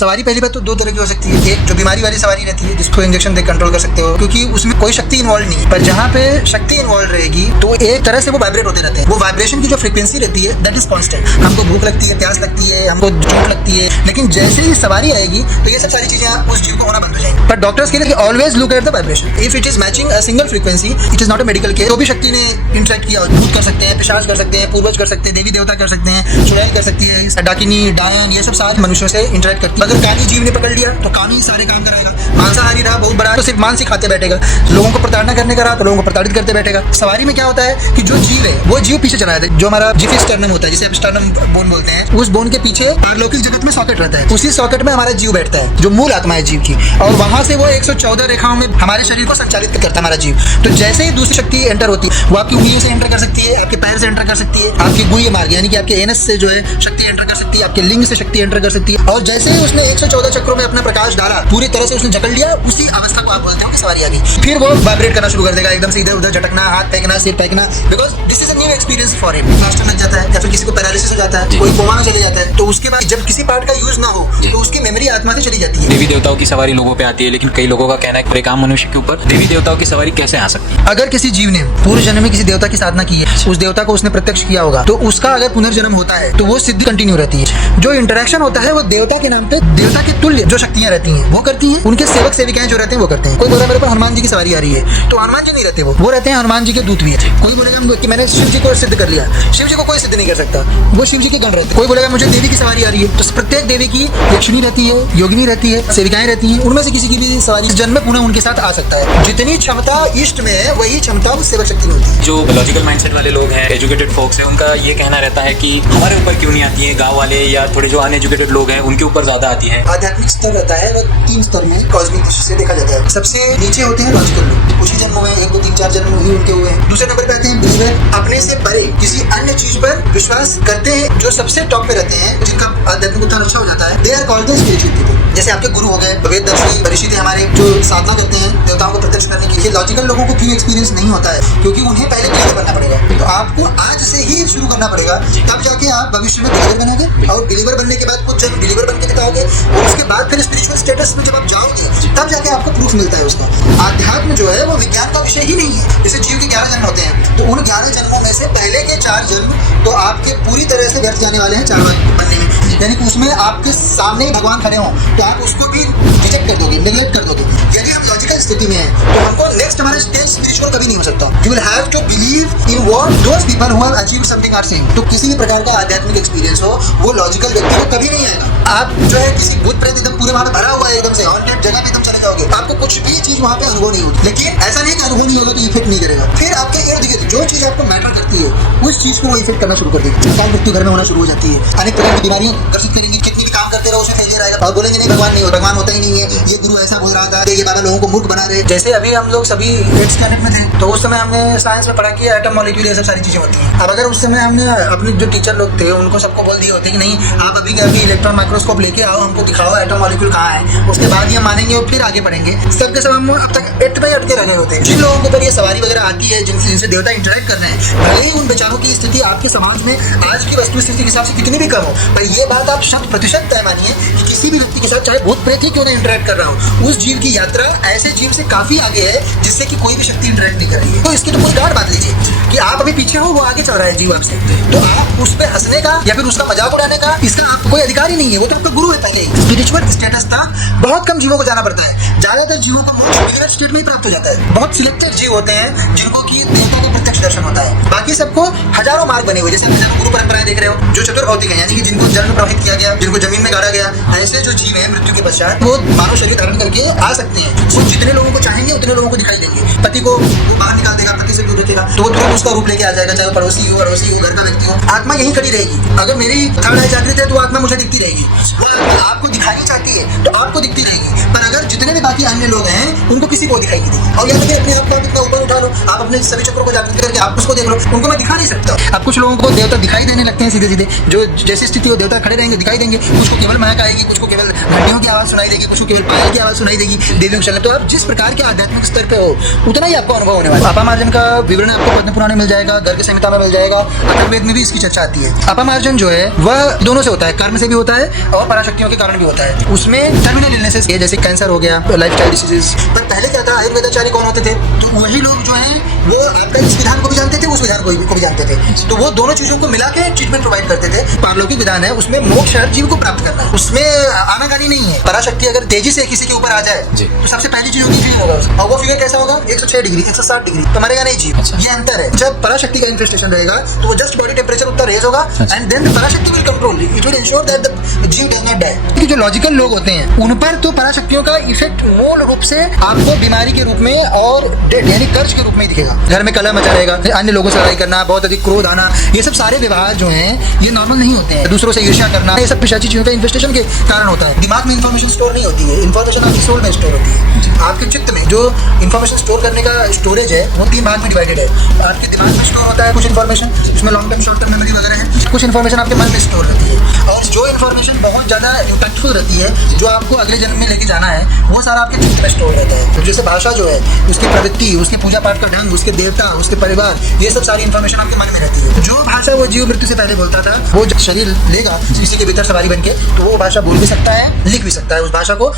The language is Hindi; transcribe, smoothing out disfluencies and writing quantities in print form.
सवारी पहली बात तो दो तरह की हो सकती है। एक जो बीमारी वाली सवारी रहती है जिसको इंजेक्शन देकर कंट्रोल कर सकते हो, क्योंकि उसमें कोई शक्ति इन्वॉल्व नहीं है। पर जहाँ पे शक्ति इन्वॉल्व रहेगी तो एक तरह से वो वाइब्रेट होते रहते हैं। वो वाइब्रेशन की जो फ्रीक्वेंसी रहती है दैट इज कांस्टेंट। हमको भूख लगती है, प्यास लगती है, हमको चोट लगती है, लेकिन जैसे ही सवारी आएगी तो ये सब सारी चीजें उस जीव को होना बंद हो जाएंगी। पर डॉक्टर्स के लिए always look at the vibration. If it is matching a single frequency, it is not a medical case. तो भी शक्ति ने इंटरेक्ट किया, भूत कर सकते हैं, पिशाच कर सकते हैं, पूर्वज कर सकते हैं, देवी देवता कर सकते हैं, चुड़ैल कर सकती है, डाकिनी, डायन, ये सब सारे मनुष्यों से इंटरेक्ट करती है। अगर कानी जीव ने पकड़ लिया तो कानी सारे काम कराएगा। मांसाहारी रहा बहुत बड़ा तो सिर्फ मांस ही खाते बैठेगा। लोगों को प्रताड़ना करने का रहा तो लोगों को प्रताड़ित करते बैठेगा। सवारी में क्या होता है कि जो जीव है वो जीव पीछे चला जाता है। जो हमारा जिफी स्टर्नम होता है, जिसे स्टर्नम बोन बोलते हैं, उस बोन के पीछे पारलौकिक जगत में सॉकेट रहता है। उसी सॉकेट में हमारा जीव बैठता है जो मूल आत्मा है जीव की, और वहां से वो 114 रेखाओं में हमारे शरीर को संचालित करता है हमारा जीव। तो जैसे ही दूसरी शक्ति एंटर होती है, वो आपकी उंगलियों से एंटर कर सकती है, आपके पैर से एंटर कर सकती है, आपकी गुह्य मार्ग यानी कि आपके एनस से जो है शक्ति एंटर कर सकती है, आपके लिंग से शक्ति एंटर कर सकती है। और जैसे ही उसने 114 चक्रों में अपना प्रकाश डाला, पूरी तरह से उसने जकड़ लिया, उसी अवस्था को आप बोलते हो कि सवारी आ गई। फिर वो वाइब्रेट करना शुरू कर देगा, एकदम से इधर उधर झटकना, हाथ फेंकना, सिर फेंकना, because this is a new experience for him. Faster लग जाता है या फिर किसी को पैरालिसिस हो जाता है, कोई कोमा में चले जाता है, तो उसके बाद जब किसी पार्ट का यूज ना हो तो उसकी मेमोरी आत्मा से चली जाती है। देवी देवताओं की सवारी लोगों पे आती है, लेकिन कई लोगों का कहना है कि एक आम मनुष्य के ऊपर देवी देवताओं की सवारी कैसे आ सकती है? अगर किसी जीव ने पूर्व जन्म में किसी देवता की साधना की है, उस देवता को उसने प्रत्यक्ष किया होगा, तो उसका अगर पुनर्जन्म होता है तो वो सिद्धि कंटिन्यू रहती है। जो इंटरेक्शन होता है वो देवता के नाम पे देवता के तुल्य जो शक्तियां रहती हैं वो करती हैं, उनके सेवक सेविकाएं जो रहते हैं वो करते हैं। कोई बोला मेरे पर हनुमान जी की सवारी आ रही है, तो हनुमान जी नहीं रहते, वो रहते हैं हनुमान जी के दूत भी है। कोई बोलेगा कि मैंने शिव जी को सिद्ध कर लिया, शिव जी को कोई सिद्ध नहीं कर सकता, वो शिव जी के गण रहते हैं। कोई बोलेगा मुझे देवी की सवारी आ रही है, तो प्रत्येक देवी की यक्षिणी रहती है, योगिनी रहती है, सेविकाएं रहती हैं, उनमें से किसी की भी सवारी इस जन्म में पुनः उनके साथ आ सकता है। जितनी क्षमता इष्ट में है वही क्षमता उस सेवक शक्ति में होती है। जो लॉजिकल माइंडसेट वाले लोग हैं, एजुकेटेड फोक्स हैं, उनका ये कहना रहता है कि हमारे ऊपर क्यों नहीं आती है, गांव वाले या थोड़े जो अनएजुकेटेड लोग हैं उनके ऊपर ज्यादा आती है। आध्यात्मिक स्तर रहता है वो 3 स्तर में कॉस्मिक दृष्टि से देखा जाता है। सबसे नीचे होते हैं लॉजिकल लोग, कुछ ही जन्म हुए, 1 2 3 4 जन्म हुए उनके हुए हैं। दूसरे नंबर पे आते हैं बिलीवर, अपने से परे किसी अन्य चीज पर विश्वास करते हैं। जो सबसे टॉप पे रहते हैं, जिनका आध्यात्मिक उत्थान अच्छा हो जाता है, they are called the spiritual people. जैसे आपके गुरु हो गए, वेददर्शी ऋषि थे हमारे, जो साधना करते हैं देवताओं को प्रत्यक्ष करने के लिए। लॉजिकल लोगों को क्यों एक्सपीरियंस नहीं होता है? क्योंकि उन्हें पहले बिलीवर बनना पड़ेगा। तो आपको आज से ही शुरू करना पड़ेगा, तब जाके आप भविष्य में बिलीवर बनेंगे, और बिलीवर बनने के बाद कुछ जब बिलीवर बन के दिखाओगे, और उसके बाद फिर स्पिरिचुअल स्टेटस में जब आप जाओगे तब जाके आपको प्रूफ मिलता है उसका। आध्यात्म जो है वो विज्ञान का विषय ही नहीं है। जैसे जीव के 11 जन्म होते हैं, तो उन 11 जन्मों में से पहले के 4 जन्म तो आपके पूरी तरह से व्यर्थ जाने वाले हैं 4 बार बनने में। यानी कि उसमें आपके सामने ही भगवान खड़े हों तो आप उसको भी रिजेक्ट कर दोगे, नेग्लेक्ट कर दोगे। यदि हम लॉजिकल स्थिति में हैं तो हमको नेक्स्ट हमारा स्टेज स्पिरिचुअल कभी नहीं हो सकता। You will have to believe in what those people who have achieved something are saying. तो किसी भी प्रकार का आध्यात्मिक एक्सपीरियंस हो वो लॉजिकल व्यक्ति को कभी नहीं आएगा। आप जो है किसी भूत प्रेत एकदम पूरे वहां पे भरा हुआ है, एकदम से हॉन्टेड जगह पे एकदम चले जाओगे, आपको कुछ भी चीज वहां पे अनुभव नहीं होती। लेकिन ऐसा नहीं कि अनुभव नहीं होगा तो इफेक्ट नहीं करेगा। फिर आपके इर्द गिर्द जो चीज आपको मैटर करती है उस चीज को वो इफेक्ट करना शुरू कर देगी। अकाल मृत्यु घर में होना शुरू हो जाती है, अनेक प्रकार की बीमारियां ग्रसित करेंगी। कितनी भी काम करते रहो उसमें फेलियर आएगा, और बोलेंगे नहीं भगवान नहीं हो, भगवान होता ही नहीं है, ये गुरु ऐसा बोल रहा था, ये बाबा लोगों को मूर्ख बना रहे। जैसे अभी हम लोग सभी 8th स्टैंडर्ड में थे तो उस समय हमने साइंस में पढ़ा कि एटम मॉलिक्यूल ये सब सारी चीजें होती हैं। अब अगर उस समय हमने अपने जो टीचर लोग थे उनको सबको बोल दिए होते कि नहीं आप अभी के अभी इलेक्ट्रॉन माइक्रोस्कोप लेके आओ, हमको दिखाओ एटम मॉलिक्यूल कहाँ है, उसके बाद ही हम मानेंगे और फिर आगे बढ़ेंगे। सबके सब हम अब तक 8th में अटके रहे होते हैं। जिन लोगों के ऊपर ये सवारी वगैरह आती है, जिनसे देवता इंटरेक्ट कर रहे हैं, भले ही उन बेचारों की स्थिति आपके समाज में आज की वस्तु स्थिति के हिसाब से कितनी भी कम हो, पर ये बात आप 100% तय मानिए कि किसी भी व्यक्ति के साथ चाहे भूत प्रेत ही क्यों ना इंटरेक्ट कर रहा हो, उस जीव की यात्रा ऐसे जीव से काफी आगे है जिससे कि कोई भी शक्ति इंटरेक्ट नहीं कर रही है। तो इसकी तो पूरी गाढ़ बात लीजिए कि आप अभी पीछे हो, वो आगे चल रहा है जीव आपसे, तो आप उस पर हंसने का या फिर उसका मजाक उड़ाने का इसका आपको कोई अधिकार ही नहीं है। वो तो आपका गुरु है पहले ही। स्पिरिचुअल स्टेटस था बहुत कम जीवों को जाना पड़ता है, ज्यादातर जीवों को मोक्ष बिलीवर स्टेट में ही प्राप्त हो जाता है। बहुत सिलेक्टेड जीव होते हैं जिनको की देवता का प्रत्यक्ष दर्शन होता है, बाकी सबको हजारों मार्ग बने हुए। जैसे आप गुरु परंपराएं देख रहे हो जो चतुर्भौतिक है, यानी कि जिनको जल में प्रवाहित किया गया, जिनको जमीन में गाड़ा गया, ऐसे जो जीव है मृत्यु के पश्चात वो मानव शरीर धारण करके आ सकते हैं। वो जितने लोगों को चाहेंगे उतने लोगों को दिखाई देंगे। पति को वो बाहर निकाल देगा, पति से दूर रखेगा तो वो तुरंत उसका रूप लेके आ जाएगा, चाहे वो पड़ोसी हो, घर का व्यक्ति हो। आत्मा यहीं खड़ी रहेगी। अगर मेरी थर्ड आई जागृत है तो आत्मा मुझे दिखती रहेगी, वो आपको दिखानी चाहती है तो आपको दिखती रहेगी। पर अगर जितने भी बाकी अन्य लोग हैं उनको किसी किसी को दिखाई नहीं देगी। और या फिर अपने आप को आप इतना ऊपर उठा लो, आप अपने सभी चक्रों को जागृत करके आप उसको देख लो, उनको मैं दिखा नहीं सकता। अब कुछ लोगों को देवता दिखाई देने लगते हैं सीधे सीधे, जो जैसी स्थिति हो देवता खड़े रहेंगे दिखाई देंगे, कुछ को केवल महक आएगी, कुछ को केवल घंटियों की आवाज सुनाई देगी, कुछ को केवल पायल की आवाज सुनाई देगी देवियों के चलने। तो आप जिस प्रकार के आध्यात्मिक स्तर पे हो उतना ही आपको अनुभव होने वाला है। अपामार्जन का विवरण आपको पद्म पुराण में मिल जाएगा, गर्ग संहिता में मिल जाएगा, अथर्ववेद में भी इसकी चर्चा आती है। अपामार्जन जो है वह दोनों से होता है, कर्म से भी होता है और पराशक्तियों के कारण भी होता है। उसमें टर्मिनल इलनेसेस जैसे कैंसर हो गया, लाइफस्टाइल डिसीजेस। पर पहले क्या था, आयुर्वेदाचार्य कौन होते थे? तो वही लोग जो हैं वो आपका इस विधान को भी जानते थे, उस विधान को भी जानते थे। तो वो दोनों चीजों को मिला के ट्रीटमेंट प्रोवाइड करते थे। पारलौकिक विधान है, उसमें मोक्ष हर जीव को प्राप्त करना है, उसमें आनाकानी नहीं है। पराशक्ति अगर तेजी से किसी के ऊपर आ जाए तो सबसे पहली चीज होगी फिगर होगा उसका। और वो फिगर कैसा होगा? 106 डिग्री, 160 डिग्री, तो मरेगा नहीं जीव। ये अंतर है। जब पराशक्ति का इन्फेस्टेशन रहेगा तो वो जस्ट बॉडी टेम्परेचर उतना रेज होगा and then Parashakti will control it, will ensure that the जीव डज नॉट डाई। जो लॉजिकल लोग होते हैं उन पर तो पराशक्तियों का इफेक्ट मूल रूप से आपको बीमारी के रूप में और डेथ यानी कर्ज के रूप में दिखेगा। घर में कलह मचा रहेगा, अन्य लोगों से लड़ाई करना, बहुत अधिक क्रोध आना, ये सब सारे व्यवहार जो हैं ये नॉर्मल नहीं होते हैं। दूसरों से ईर्ष्या करना, ये सब पिशाची चीजों का इन्फेस्टेशन के कारण होता है। दिमाग में इन्फॉर्मेशन स्टोर नहीं होती है, इन्फॉर्मेशन आपकी सोल में स्टोर होती है। आपके चित्त में जो इन्फॉर्मेशन स्टोर करने का स्टोरेज है वो 3 भाग में डिवाइडेड है। आपके दिमाग में स्टोर होता है कुछ इन्फॉर्मेशन, उसमें long term short term memory वगैरह है। कुछ इन्फॉर्मेशन आपके मन में स्टोर रहती है और जो इन्फॉर्मेशन बहुत ज्यादा इम्पैक्टफुल रहती है, जो आपको अगले जन्म में लेके जाना है, वो सारा आपके चित्त में स्टोर रहता है। तो जैसे भाषा जो है, उसकी प्रवृत्ति, उसके पूजा पाठ का ढंग, उसके देवता, उसके परिवार, ये सब सारी इन्फॉर्मेशन आपके मन में रहती है। जो भाषा वो जीव मृत्यु से पहले बोलता था, वो जब शरीर लेगा किसी के भीतर सवारी बन के, तो वो भाषा बोल भी सकता है, लिख भी सकता है उस भाषा को।